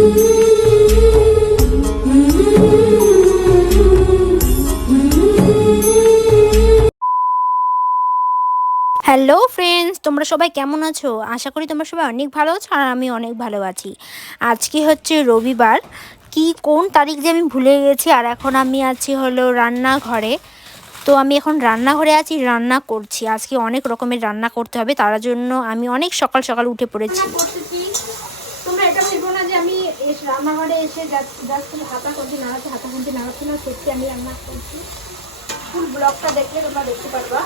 Hello friends, তোমরা সবাই কেমন আছো? আশা করি তোমরা সবাই অনেক ভালো আছো আর আমি অনেক ভালো আছি। আজকে হচ্ছে রবিবার, কি কোন তারিখ যে আমি ভুলে গেছি। আর এখন আমি আছি হলো রান্নাঘরে। তো আমি এখন রান্নাঘরে আছি, রান্না করছি। আজকে অনেক রকমের রান্না করতে হবে, তার জন্য আমি অনেক সকাল সকাল উঠে পড়েছি। তোমরা এটা ভেবো না যে আমি রান্নাঘরে এসে যাচ্ছি হাতা করছি নাড়াচ্ছি না, সত্যি আমি রান্না করছি। ফুল ব্লগটা দেখলে তোমরা দেখতে পারবা।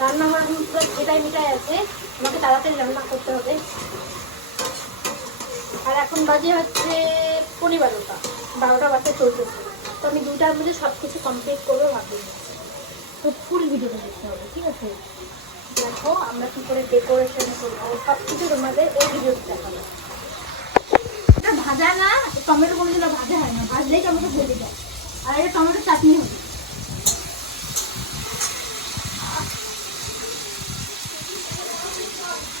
রান্নাঘর এটাই মিটাই আছে, আমাকে তাড়াতাড়ি রান্না করতে হবে। আর এখন বাজে হচ্ছে 12টা বাজতে চলতেছে। তো আমি 2টার মধ্যে সব কিছু কমপ্লিট করবো ভাবি। তো ফুল ভিডিওটা দেখতে হবে, ঠিক আছে? দেখো আমরা কি করে ডেকোরেশন করবো, সব কিছু তোমাদের এই ভিডিওতে দেখাবো। এটা ভাজা না, টমেটো কোনো দিন ভাজা হয় না, ভাজলেই টমেটো ভেজে যায়। আর এটা টমেটো চাটনি হবে।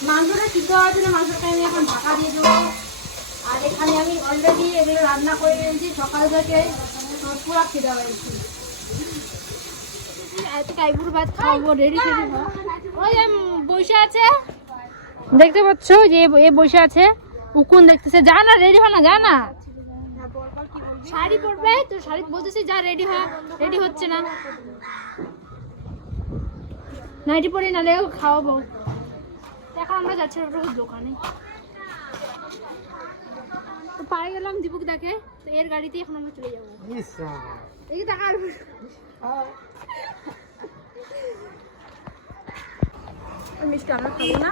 মাংসটা সিদ্ধ হওয়ার জন্য মাংসটা আমি এখন ঢাকা দিয়ে দেবো। আর এখানে আমি অলরেডি এগুলো রান্না করে নিয়েছি সকাল থেকে, পুরো খিদা হয়েছি। কাইবুর ভাত খাবো, রেডি করে ওই বসে আছে, দেখতে পাচ্ছ যে এ বসে আছে, উকুন দেখতেছে। যা না, রেডি হয় না, যা না। শাড়ি পরবে তো, শাড়ি বলতেছি যা রেডি হয়, রেডি হচ্ছে না। নাইটি পরে নালে খাওয়াবো। এখন আমরা যাচ্ছি দোকানে। তো পায়ে গেলাম দীপক দেখে, তো এর গাড়িতে এখন আমরা চলে যাবো। এই টাকা মিষ্টি আমরা খাবো না,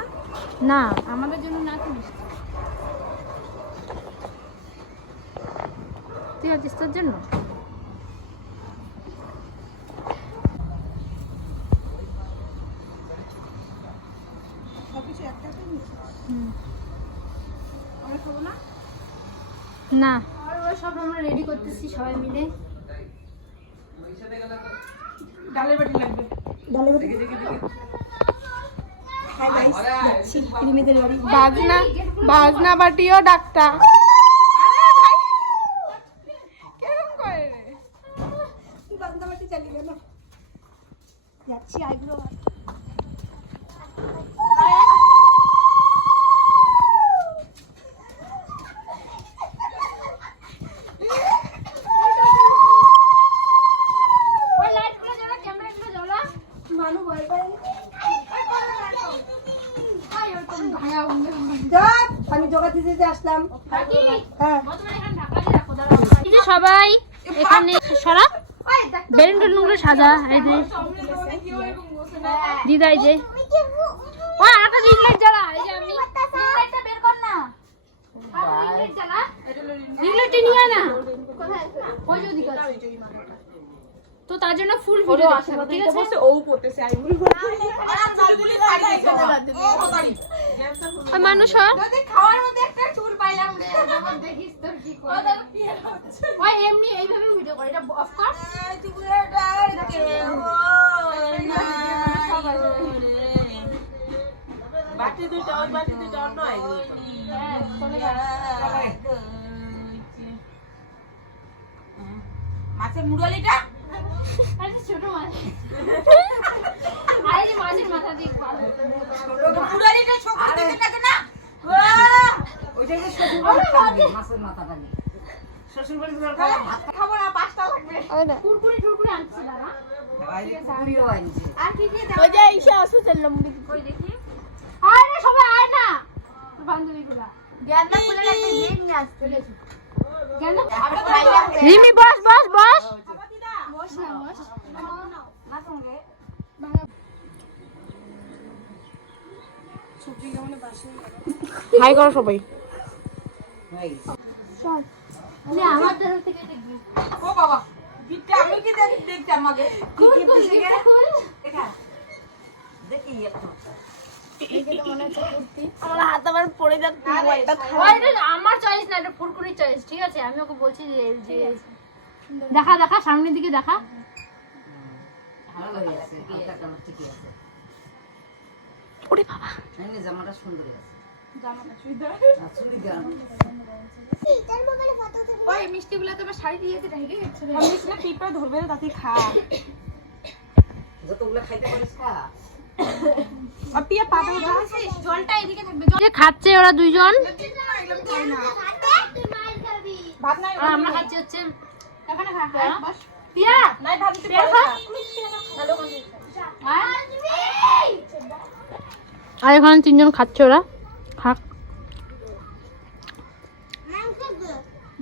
না আমাদের জন্য না। তো মিষ্টি তুই আছিস তোর জন্য। আমরা খাবো না, না। আর ওরা সব আমরা রেডি করতেছি সবাই মিলে। ডালের বাটি লাগবে, ডালের বাটি। হাই গাইস, যাচ্ছি রিমিদের বাড়ি। বাজনা বাটিও ডাক্তার। আরে ভাই কেমন করে রে, বাজনা বাটি চালিয়ে গেল। যাচ্ছি আইব্রো। আমি জগা দিতে আসলাম। সবাই এখানে সরা বেলুন টেলুন সাজা। এই যে দিদা, এই যে ওই আটা রিং লাইট জ্বালা। এই যে আমি রিং লাইটটা বের কর না, রিং লাইট জ্বালা। রিং লাইট নিয়ে না, কোথায় ওই যে দিকে আছে। তো তার জন্য ফুল ভিডিও দেখতে হবে, ঠিক আছে? ও করতেছে আইবুল আর জালগুলি ছাড়িয়ে ও হতারি ওই মানুষ যদি খাওয়ার মধ্যে একটা চুল পাইলাম রে, যখন দেখিস তোর কি করে। ওই এমনি এইভাবে ভিডিও করে, এটা অফ কর। চুলটা কে হয় না সবাই বাটি দুটো, ওই বাটি দুটো অন্য আইবুল। হ্যাঁ চলে গেল মাছের মুড়ালিটা। আরে ছোট মাছ, আরে মাছের মাথা দিয়ে ভালো ছোট মুড়ালিটা ছোট দিতে লাগে না। ওইটা কি শ্বশুর বাড়ি খাবে, মাছের মাথাটা নিয়ে শ্বশুর বাড়ি ভাত খাবো না, 5টা লাগবে। কুরকুরি টুরকুরি আনছি না, আই কুরকুরিও আনছি। আর কি কি দাও? ওই যে ইসা আছে চললাম মুড়ি কই দেখি। আরে সবাই আয় না, বান্ধবীগুলা জ্ঞানদা ফুলের একটা গেম নিয়ে আসছে। জ্ঞানদা আমরা খাইলাম। রিমি বস বস বস বস না, বস না সঙ্গে সবজি কেমন বাসে। হাই করো সবাই, হাই চল লে আমার তরফ থেকে দেখবি। ও বাবা গিফট আমি কি দেখতে আমাকে কি গিফট দিছে গে দেখা দেখি একটু। এইটা তো মনে হচ্ছে কুর্তি, আমার হাত আবার পড়ে যাচ্ছে। এটা এটা আমার চয়েস না, এটা ফুরকুরির চয়েস, ঠিক আছে? আমি ওকে বলছি যে দেখা দেখা সামনের দিকে দেখা। ভালো হয়ে আছে, হালকা আমার ঠিকই আছে। ওরে বাবা এই জামাটা সুন্দর আছে, জামাটা চুড়িদার না চুড়িদার। ওই মিষ্টিগুলো তোমার শাড়ি দিয়ে ঢেকে গেছে রে। মিষ্টিটা পিঁপড়া ধরবে না তাতে খা। যতগুলো খাইতে পারিস খা। আর পিয়া পাতা খাচ্ছিস? জলটা এদিকে থাকবে। যে খাচ্ছে ওরা দুইজন, ভাত নাই আর আমরা খাচ্ছি হচ্ছে এখানে খা বস। পিয়া নাই ভাত দিতে পিয়া পারে খা। খা। নালে ওখান থেকে খা। আর এখানে তিনজন খাচ্ছে ওরা, খাক।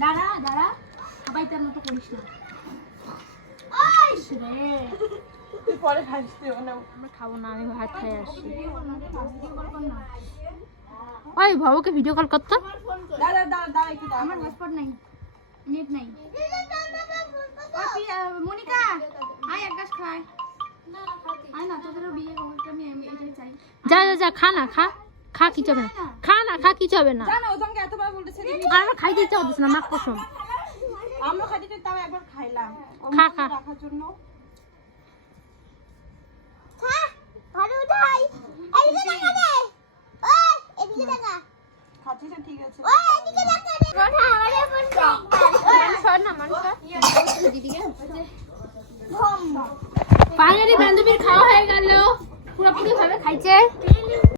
দাঁড়া দাঁড়া সবাই তার মতো করিস না। রে তুই পরে খাইস তুই না। আমরা খাবো না, আমি ভাত খাই আসছি। ওই বাবুকে ভিডিও কল করতো। দাঁড়া দাঁড়া দাঁড়া একটু দাঁড়া। আমার হটস্পট নাই, নেট নাই। ও পিয়া মনিকা আয় এক গ্লাস খাই। আয় না তোদেরও বিয়ে করতে আমি এটাই চাই। যা যা যা, খা না, খা খা, কিছু হবে না, খা না, খা, কিছু হবে না। জানো ওজনকে এতবার বলতেছে আর আমার খাইতে ইচ্ছা হচ্ছে না, মাক কসম। আমরা খাইতে তাও একবার খাইলাম খা, খা। রাখার জন্য। খাচ্ছিস না, ঠিক আছে। ফাইনালি বান্ধবীর খাওয়া হয়ে গেল, পুরোপুরি ভাবে খাইছে।